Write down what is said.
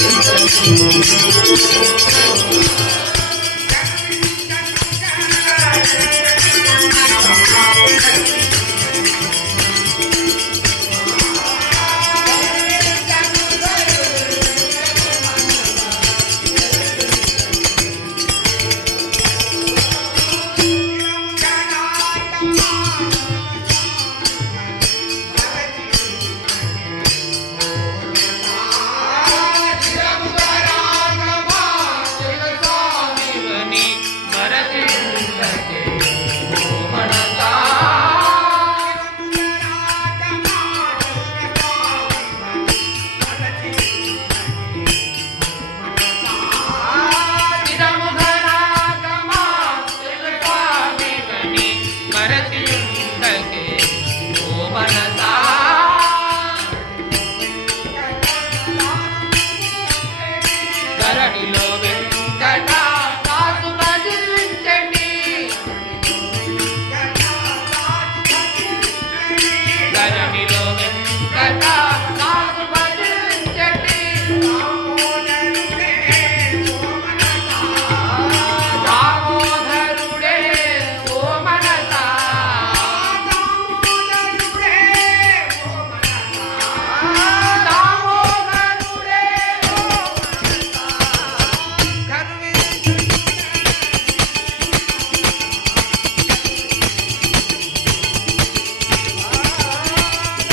Thank you.